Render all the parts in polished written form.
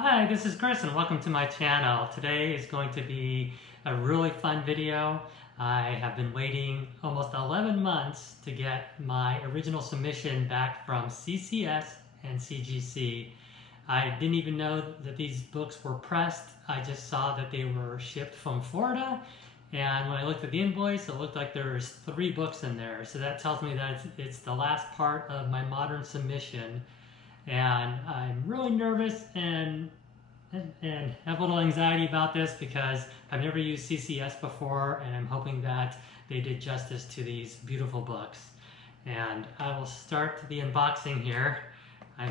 Hi, this is Chris and welcome to my channel. Today is going to be a really fun video. I have been waiting almost 11 months to get my original submission back from CCS and CGC. I didn't even know that these books were pressed. I just saw that they were shipped from Florida, and when I looked at the invoice, it looked like there's 3 books in there. So that tells me that it's the last part of my modern submission. And I'm really nervous and have a little anxiety about this because I've never used CCS before, and I'm hoping that they did justice to these beautiful books. And I will start the unboxing here. I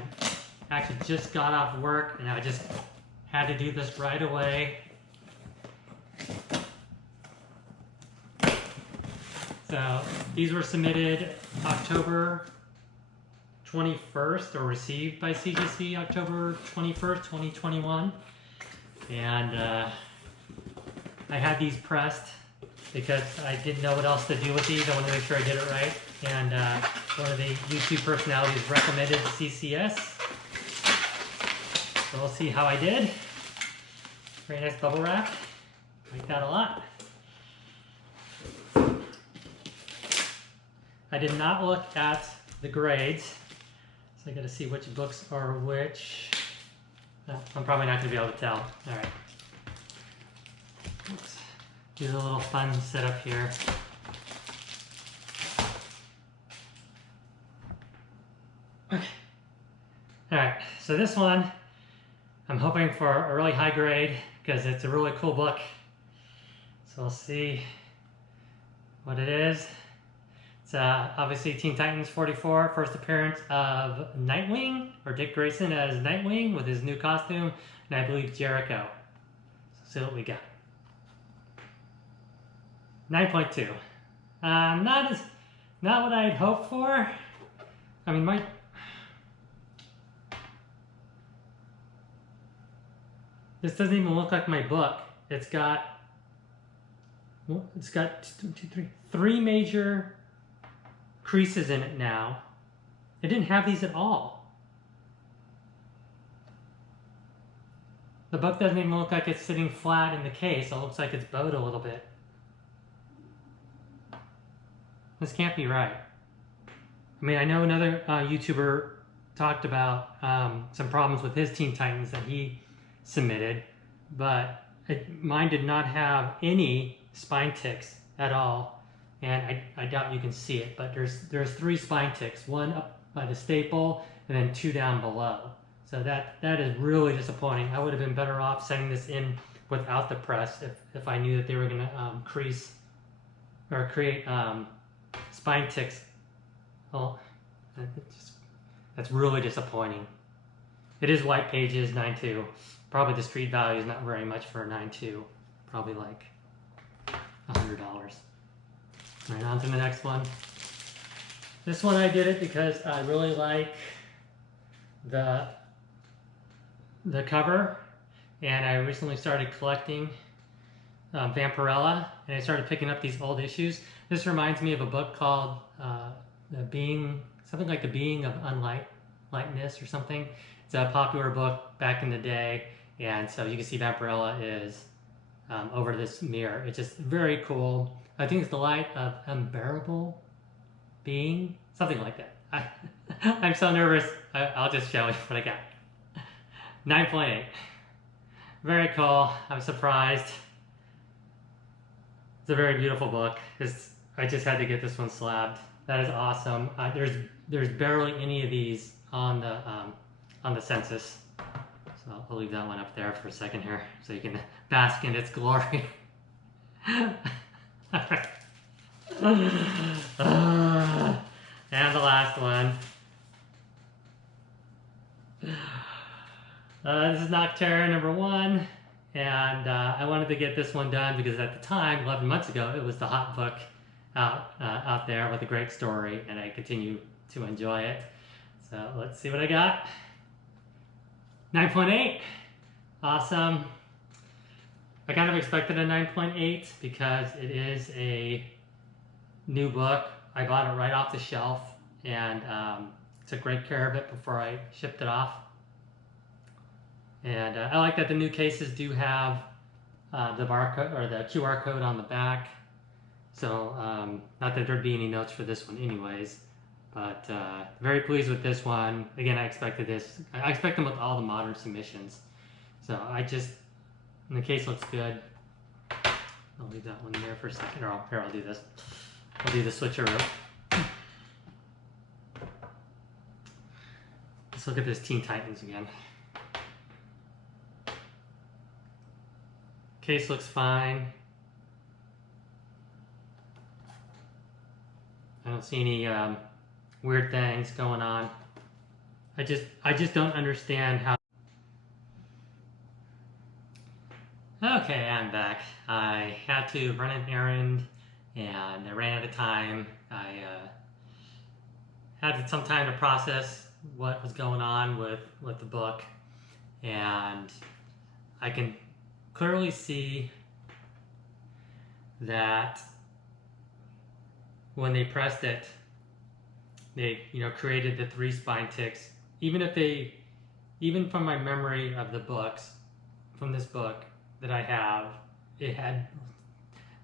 actually just got off work and I just had to do this right away. So these were submitted October 21st, or received by CGC October 21st, 2021. And I had these pressed because I didn't know what else to do with these. I wanted to make sure I did it right. And one of the YouTube personalities recommended CCS. So we'll see how I did. Very nice bubble wrap. Like that a lot. I did not look at the grades. I gotta see which books are which. I'm probably not gonna be able to tell. All right. Let's do a little fun setup here. Okay. All right. So this one, I'm hoping for a really high grade because it's a really cool book. So we'll see what it is. It's obviously Teen Titans 44, first appearance of Nightwing, or Dick Grayson as Nightwing with his new costume, and I believe Jericho. So see what we got. 9.2. Not what I had hoped for. I mean, this doesn't even look like my book. It's got 3 major creases in it now. It didn't have these at all. The book doesn't even look like it's sitting flat in the case. It looks like it's bowed a little bit. This can't be right. I mean, I know another YouTuber talked about some problems with his Teen Titans that he submitted, but mine did not have any spine ticks at all. And I doubt you can see it, but there's 3 spine ticks, 1 up by the staple and then 2 down below. So that is really disappointing. I would have been better off sending this in without the press if I knew that they were going to crease or create spine ticks. Oh, that's really disappointing. It is white pages, 9.2. Probably the street value is not very much for a 9.2. Probably like $100. Right, on to the next one. This one I did it because I really like the cover, and I recently started collecting Vampirella, and I started picking up these old issues. This reminds me of a book called something like The Being of Unlightness or something. It's a popular book back in the day, and so you can see Vampirella is over this mirror. It's just very cool. I think it's the light of unbearable being, something like that. I'm so nervous. I'll just show you what I got. 9.8. Very cool. I'm surprised. It's a very beautiful book. I just had to get this one slabbed. That is awesome. There's barely any of these on the census. So I'll leave that one up there for a second here so you can bask in its glory. And the last one. This is Nocturne #1, and I wanted to get this one done because at the time, 11 months ago, it was the hot book out there with a great story, and I continue to enjoy it. So let's see what I got. 9.8. Awesome. I kind of expected a 9.8 because it is a new book. I bought it right off the shelf and took great care of it before I shipped it off. And I like that the new cases do have the barcode or the QR code on the back. So not that there'd be any notes for this one anyways, but very pleased with this one. Again, I expected this. I expect them with all the modern submissions. So the case looks good. I'll leave that one there for a second, or I'll do this. I'll do the switcheroo. Let's look at this Teen Titans again. Case looks fine. I don't see any weird things going on. I just don't understand how. Okay, I'm back. I had to run an errand and I ran out of time. I had some time to process what was going on with the book, and I can clearly see that when they pressed it, they created the 3 spine ticks. Even from my memory of the books, from this book that I have, it had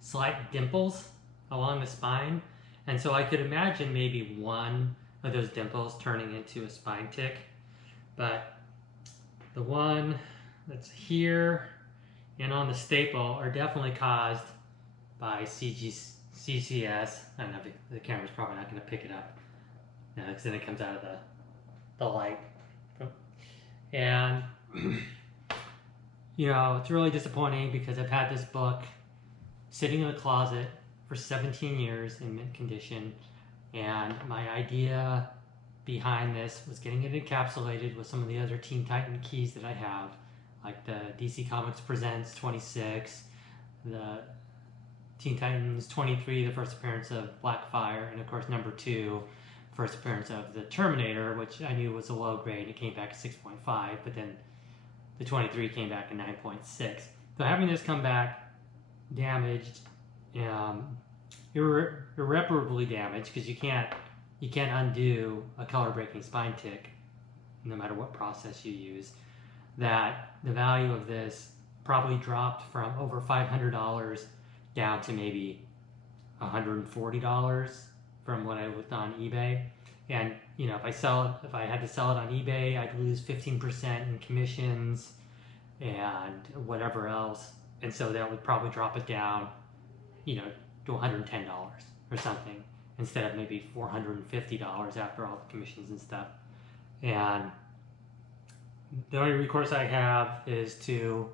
slight dimples along the spine, and so I could imagine maybe one of those dimples turning into a spine tick. But the one that's here and on the staple are definitely caused by CCS. I don't know, the camera's probably not going to pick it up now because then it comes out of the light. And it's really disappointing because I've had this book sitting in the closet for 17 years in mint condition, and my idea behind this was getting it encapsulated with some of the other Teen Titan keys that I have, like the DC Comics Presents 26, the Teen Titans 23, the first appearance of Blackfire, and of course number 2, first appearance of the Terminator, which I knew was a low grade. It came back at 6.5, but then the 23 came back at 9.6. So having this come back damaged, irreparably damaged, because you can't undo a color breaking spine tick no matter what process you use, that the value of this probably dropped from over $500 down to maybe $140 from what I looked on eBay. And if I had to sell it on eBay, I'd lose 15% in commissions and whatever else, and so that would probably drop it down, to $110 or something, instead of maybe $450 after all the commissions and stuff. And the only recourse I have is to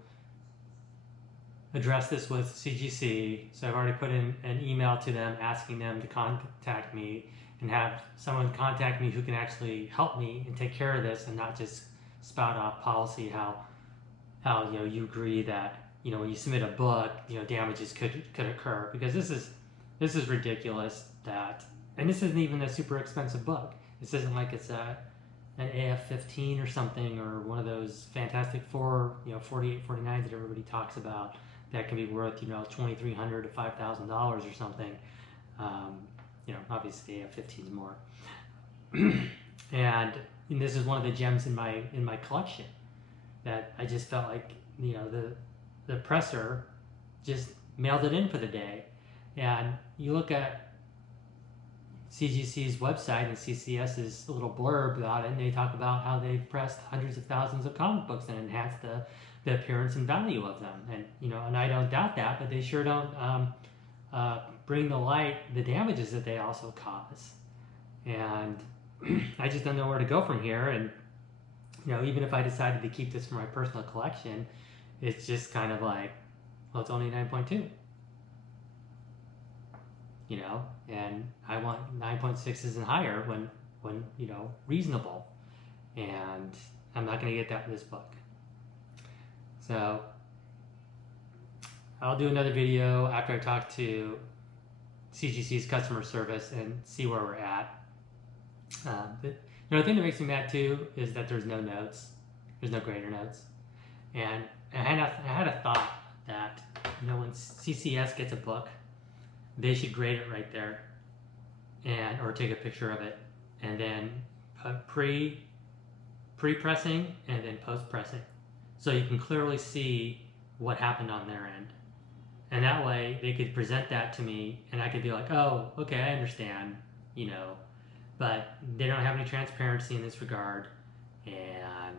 address this with CGC. So I've already put in an email to them asking them to contact me and have someone contact me who can actually help me and take care of this, and not just spout off policy how you agree that when you submit a book, damages could occur, because this is ridiculous. And this isn't even a super expensive book. This isn't like it's an AF-15 or something, or one of those Fantastic Four, 48, 49s that everybody talks about that can be worth $2,300 to $5,000 or something. Obviously AF-15 is more. and this is one of the gems in my collection that I just felt like the presser just mailed it in for the day. And you look at CGC's website and CCS's little blurb about it, and they talk about how they've pressed hundreds of thousands of comic books and enhanced the appearance and value of them. And I don't doubt that, but they sure don't bring to light the damages that they also cause. And I just don't know where to go from here. And even if I decided to keep this for my personal collection, it's just kind of like, well, it's only 9.2. And I want 9.6s and higher when reasonable. And I'm not going to get that with this book. So I'll do another video after I talk to CGC's customer service and see where we're at. The thing that makes me mad too is that there's no notes. There's no grader notes. And I had a thought that when CCS gets a book, they should grade it right there, or take a picture of it, and then put pre-pressing and then post-pressing, so you can clearly see what happened on their end. And that way they could present that to me and I could be like, oh, okay, I understand, you know, but they don't have any transparency in this regard. And,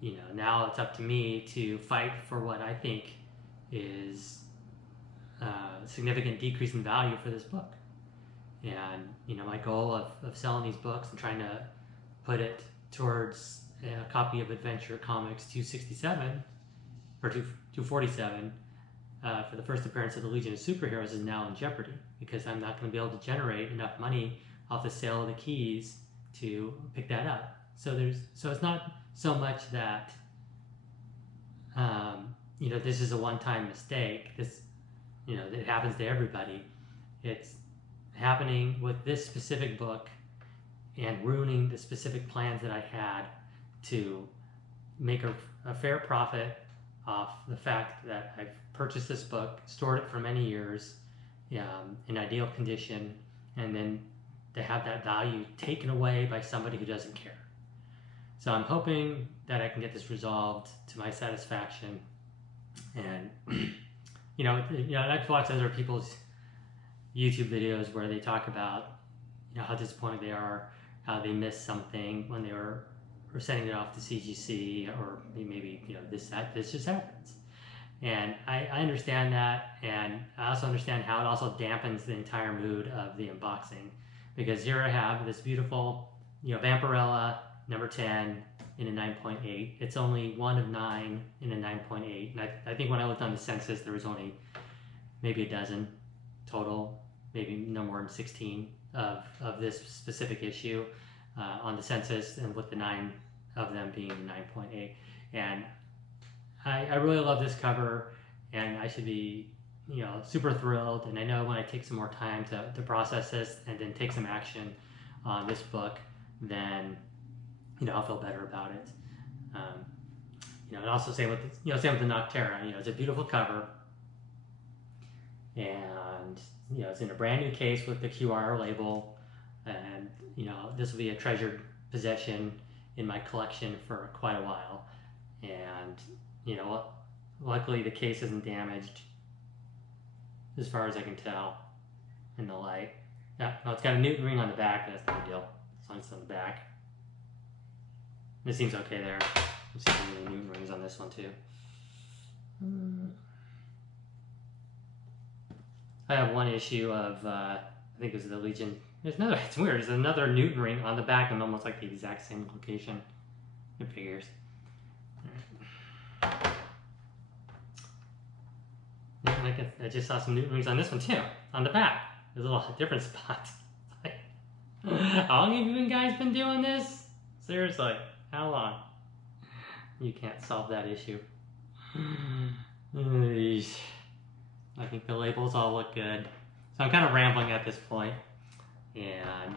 you know, now it's up to me to fight for what I think is a significant decrease in value for this book. And, you know, my goal of selling these books and trying to put it towards a copy of Adventure Comics 267 or 247 for the first appearance of the Legion of Superheroes is now in jeopardy because I'm not going to be able to generate enough money off the sale of the keys to pick that up. So it's not so much that you know, this is a one-time mistake. This, you know, it happens to everybody. It's happening with this specific book and ruining the specific plans that I had to make a fair profit off the fact that I've purchased this book, stored it for many years in ideal condition, and then to have that value taken away by somebody who doesn't care. So I'm hoping that I can get this resolved to my satisfaction. And you know, I've watched other people's YouTube videos where they talk about, you know, how disappointed they are, how they missed something when they were sending it off to CGC, or maybe, you know, this just happens. And I understand that, and I also understand how it also dampens the entire mood of the unboxing, because here I have this beautiful, you know, Vampirella number 10 in a 9.8. It's only one of 9 in a 9.8, and I think when I looked on the census, there was only maybe a dozen total, maybe no more than 16 of this specific issue on the census, and with the 9 of them being 9.8. And I really love this cover, and I should be, you know, super thrilled. And I know when I take some more time to process this and then take some action on this book, then, you know, I'll feel better about it. You know, and also same with the Noctera. You know, it's a beautiful cover, and, you know, it's in a brand new case with the QR label, and, you know, this will be a treasured possession in my collection for quite a while. And, you know, luckily the case isn't damaged as far as I can tell in the light. Yeah, no, it's got a Newton ring on the back, but that's no big deal, as long as it's on the back. It seems okay there. Let's see if there's any Newton rings on this one too. I have one issue of, I think it was the Legion. It's weird, there's another Newton ring on the back and almost like the exact same location. It figures. I just saw some Newton rings on this one too, on the back. There's a little different spots. How long have you guys been doing this? Seriously, how long? You can't solve that issue. I think the labels all look good. So I'm kind of rambling at this point. And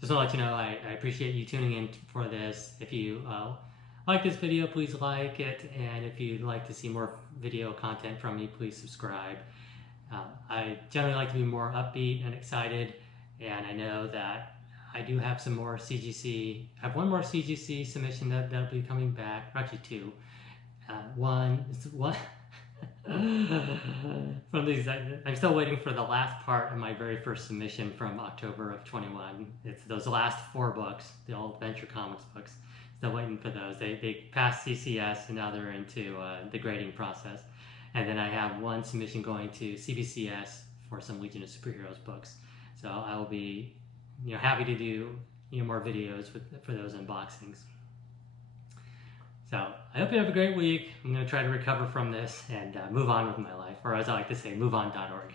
just want to let you know, I appreciate you tuning in for this. If you like this video, please like it. And if you'd like to see more video content from me, please subscribe. I generally like to be more upbeat and excited. And I know that I do have some more CGC. I have one more CGC submission that'll be coming back. Or actually two. One from these, I'm still waiting for the last part of my very first submission from October of 21. It's those last 4 books, the old Adventure Comics books. Still waiting for those. They passed CCS and now they're into the grading process. And then I have one submission going to CBCS for some Legion of Superheroes books. So I will be, you know, happy to do, you know, more videos for those unboxings. So I hope you have a great week. I'm going to try to recover from this and move on with my life, or as I like to say, move on.org.